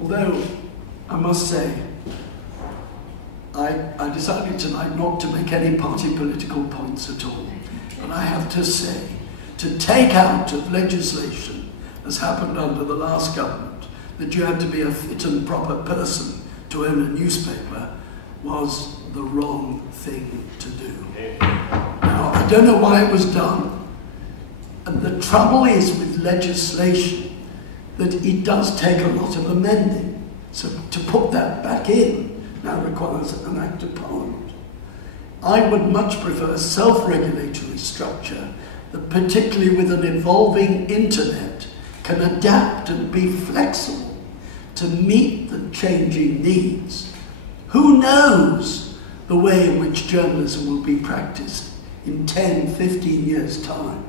Although, I must say, I decided tonight not to make any party political points at all. And I have to say, to take out of legislation, as happened under the last government, that you had to be a fit and proper person to own a newspaper, was the wrong thing to do. Now, I don't know why it was done. And the trouble is with legislation that it does take a lot of amending. So to put that back in now requires an act of Parliament. I would much prefer a self-regulatory structure that, particularly with an evolving internet, can adapt and be flexible to meet the changing needs. Who knows the way in which journalism will be practiced in 10, 15 years' time?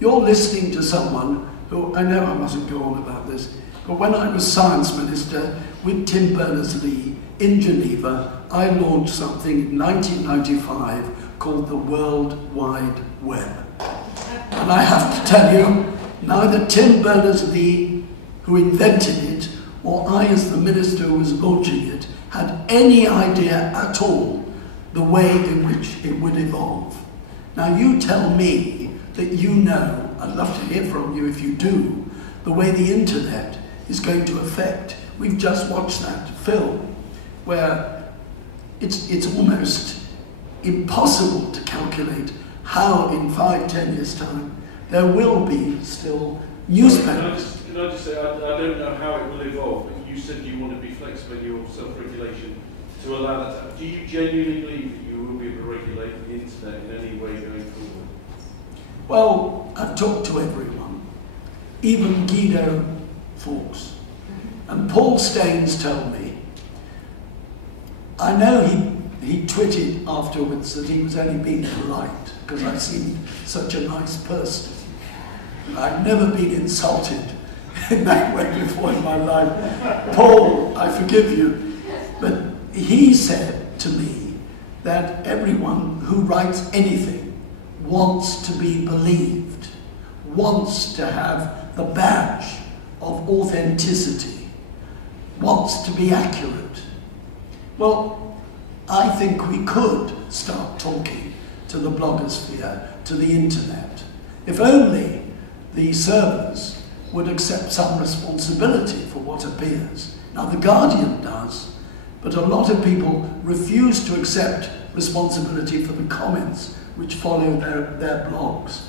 You're listening to someone who, I know I mustn't go on about this, but when I was science minister with Tim Berners-Lee in Geneva, I launched something in 1995 called the World Wide Web. And I have to tell you, neither Tim Berners-Lee, who invented it, or I, as the minister who was launching it, had any idea at all the way in which it would evolve. Now you tell me that you know, I'd love to hear from you if you do, the way the internet is going to affect. We've just watched that film where it's almost impossible to calculate how in 5, 10 years' time there will be still newspapers. Can I just say, I don't know how it will evolve, but you said you want to be flexible in your self-regulation to allow that to happen. Do you genuinely believe that you will be able to regulate the internet in any way going forward? Well, I've talked to everyone, even Guido Fawkes. And Paul Staines told me, I know he tweeted afterwards that he was only being polite because I seemed such a nice person. I've never been insulted in that way before in my life. Paul, I forgive you. But he said to me that everyone who writes anything wants to be believed, wants to have the badge of authenticity, wants to be accurate. Well, I think we could start talking to the blogosphere, to the internet, if only the servers would accept some responsibility for what appears. Now, The Guardian does, but a lot of people refuse to accept responsibility for the comments which follow their blogs.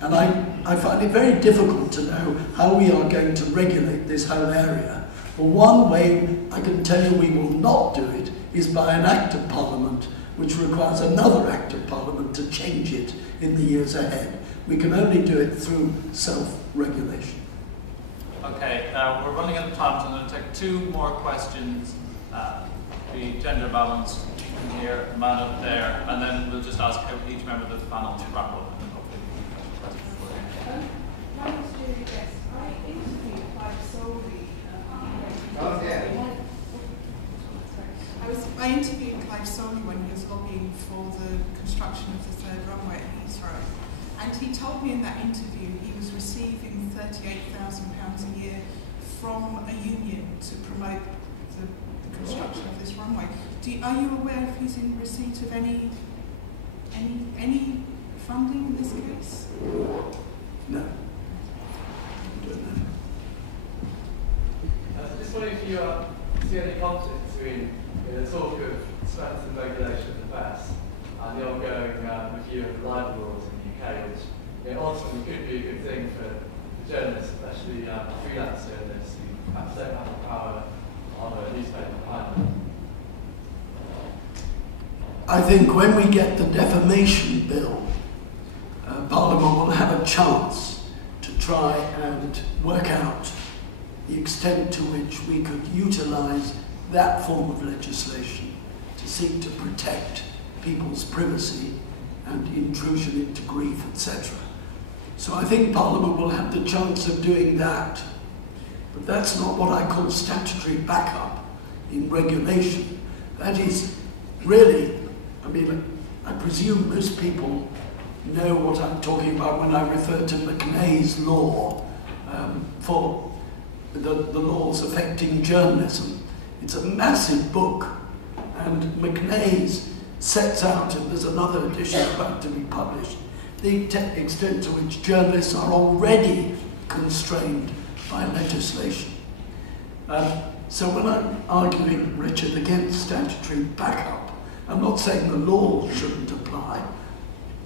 And I find it very difficult to know how we are going to regulate this whole area. But one way I can tell you we will not do it is by an Act of Parliament, which requires another Act of Parliament to change it in the years ahead. We can only do it through self-regulation. Okay, we're running out of time, so I'm going to take 2 more questions. The gender balance in here, the man up there, and then we'll just ask each member of the panel to wrap up. And hopefully my name is Julie Guest. I interviewed Clive Solly. I interviewed Clive Solly when he was lobbying for the construction of the 3rd runway at Heathrow, and he told me in that interview he was receiving £38,000 a year from a union to promote the construction of this runway. Are you aware if he's in receipt of any funding in this case? No. I just wonder if you see any conflict between the talk of strengthened regulation of the press and the ongoing review of the libel laws in the UK, which ultimately could be a good thing for journalists, especially freelance journalists who perhaps don't have the power on a newspaper behind them. I think when we get the defamation bill, Parliament will have a chance to try and work out the extent to which we could utilise that form of legislation to seek to protect people's privacy and intrusion into grief, etc. So I think Parliament will have the chance of doing that. But that's not what I call statutory backup in regulation. That is really, I mean, I presume most people know what I'm talking about when I refer to McNay's law for the laws affecting journalism. It's a massive book, and McNay's sets out, and there's another edition about to be published, the extent to which journalists are already constrained by legislation. So when I'm arguing, Richard, against statutory backup, I'm not saying the law shouldn't apply.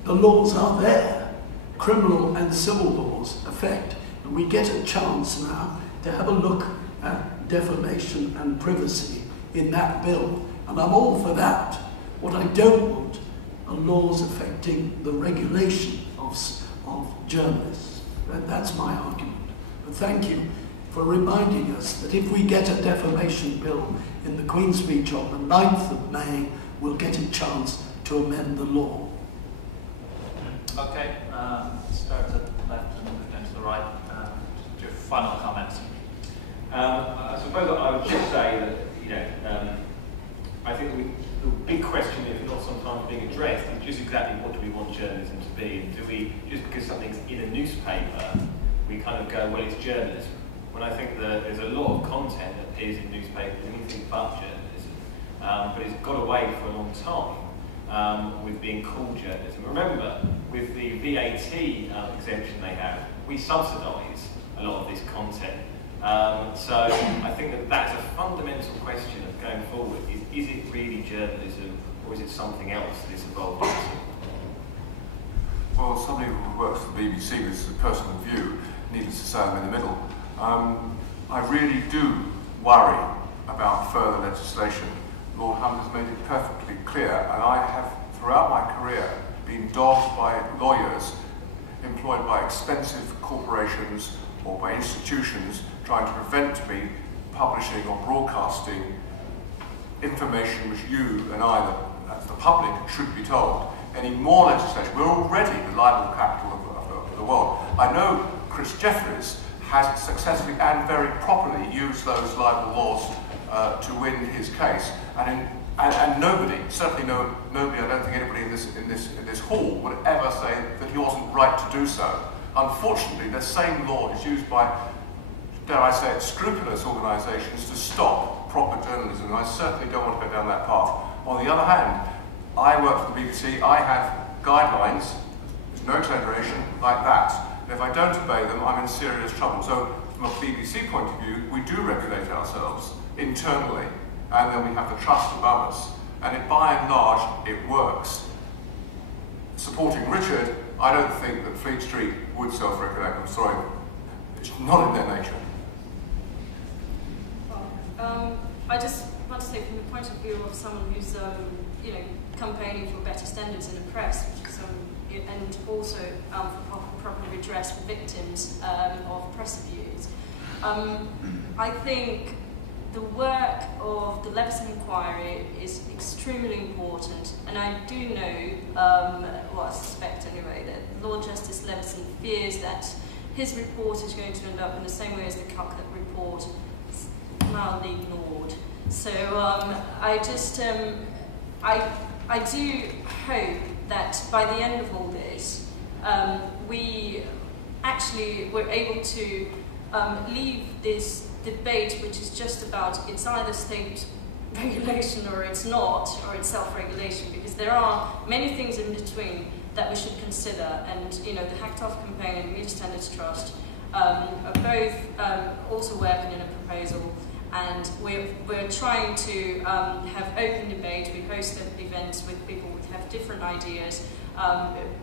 The laws are there. Criminal and civil laws affect. And we get a chance now to have a look at defamation and privacy in that bill. And I'm all for that. What I don't want are laws affecting the regulation of journalists. That's my argument. But thank you for reminding us that if we get a defamation bill in the Queen's Speech on the 9th of May, we'll get a chance to amend the law. Okay, start at the left and move down to the right. Your final comments. I suppose I would just say that, I think the big question, if not sometimes being addressed, is just exactly what do we want journalism to be? Do we, just because something's in a newspaper, we kind of go, well, it's journalism. When I think that there's a lot of content that appears in newspapers, anything but journalism, but it's got away for a long time with being called journalism. Remember, with the VAT exemption they have, we subsidise a lot of this content. So I think that that's a fundamental question of going forward. Is it really journalism, or is it something else that it's evolved into? Well, somebody who works for the BBC, this is a personal view, needless to say I'm in the middle. I really do worry about further legislation. Lord Hunt has made it perfectly clear, and I have, throughout my career, been dogged by lawyers employed by expensive corporations or by institutions trying to prevent me publishing or broadcasting information which you and I, as the public, should be told. Any more legislation? We're already the libel capital of the world. I know Chris Jeffries has successfully and very properly used those libel laws to win his case, and nobody, certainly nobody, I don't think anybody in this hall would ever say that he wasn't right to do so. Unfortunately, the same law is used by, dare I say it, scrupulous organisations to stop proper journalism, and I certainly don't want to go down that path. On the other hand, I work for the BBC, I have guidelines, there's no exaggeration, like that. And if I don't obey them, I'm in serious trouble. So from a BBC point of view, we do regulate ourselves internally, and then we have the trust above us. And by and large, it works. Supporting Richard, I don't think that Fleet Street would self-regulate. I'm sorry, it's not in their nature. Well, I just want to say, from the point of view of someone who's, campaigning for better standards in the press, which is, and also for proper redress for victims of press abuse, I think the work of the Leveson inquiry is extremely important, and I do know, well, I suspect anyway, that Lord Justice Leveson fears that his report is going to end up in the same way as the Calcutta report, mildly ignored. So I just, I do hope that by the end of all this, we actually were able to leave this debate, which is just about it's either state regulation or it's not, or it's self-regulation, because there are many things in between that we should consider. And the Hacked Off campaign and Media Standards Trust are both also working in a proposal, and we're trying to have open debate. We host events with people who have different ideas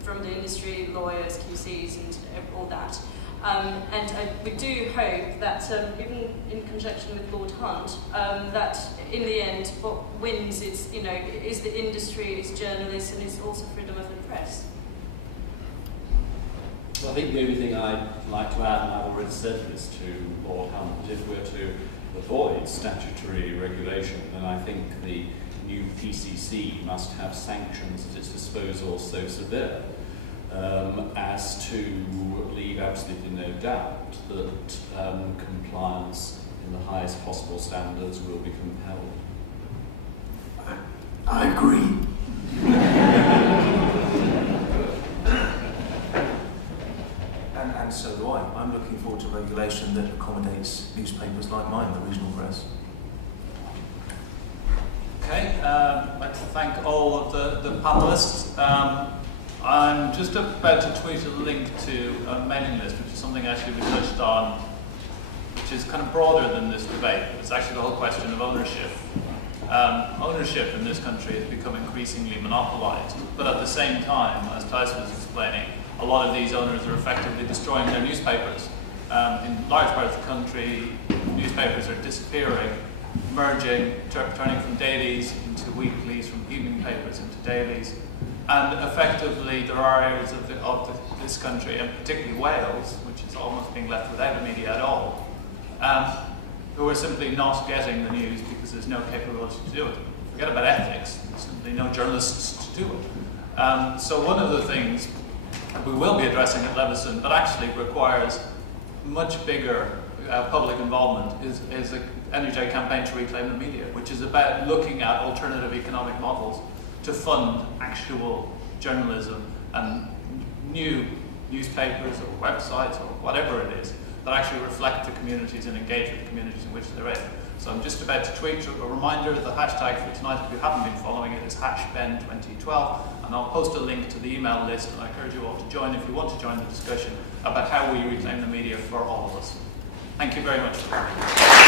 from the industry, lawyers, QCs, and all that. And we do hope that, even in conjunction with Lord Hunt, that in the end what wins is, is the industry, is journalists, and it's also freedom of the press. Well, I think the only thing I'd like to add, and I've already said this to Lord Hunt, if we're to avoid statutory regulation, then I think the new PCC must have sanctions at its disposal so severe as to leave absolutely no doubt that compliance in the highest possible standards will be compelled. I agree. And so do I. I'm looking forward to regulation. regulation that accommodates newspapers like mine, the regional press. Okay, I'd like to thank all of the panelists. I'm just about to tweet a link to a mailing list, which is something actually we touched on, which is kind of broader than this debate. It's actually the whole question of ownership. Ownership in this country has become increasingly monopolized, but at the same time, as Tyson was explaining, a lot of these owners are effectively destroying their newspapers. In large parts of the country, newspapers are disappearing, merging, turning from dailies into weeklies, from evening papers into dailies. And effectively, there are areas of this country, and particularly Wales, which is almost being left without a media at all, who are simply not getting the news because there's no capability to do it. Forget about ethics, there's simply no journalists to do it. So one of the things we will be addressing at Leveson, but actually requires much bigger public involvement, is an energy campaign to reclaim the media, which is about looking at alternative economic models to fund actual journalism and new newspapers or websites or whatever it is that actually reflect the communities and engage with the communities in which they're in. So I'm just about to tweet a reminder. The hashtag for tonight, if you haven't been following it, is #Benn2012, and I'll post a link to the email list, and I encourage you all to join if you want to join the discussion about how we reclaim the media for all of us. Thank you very much for that.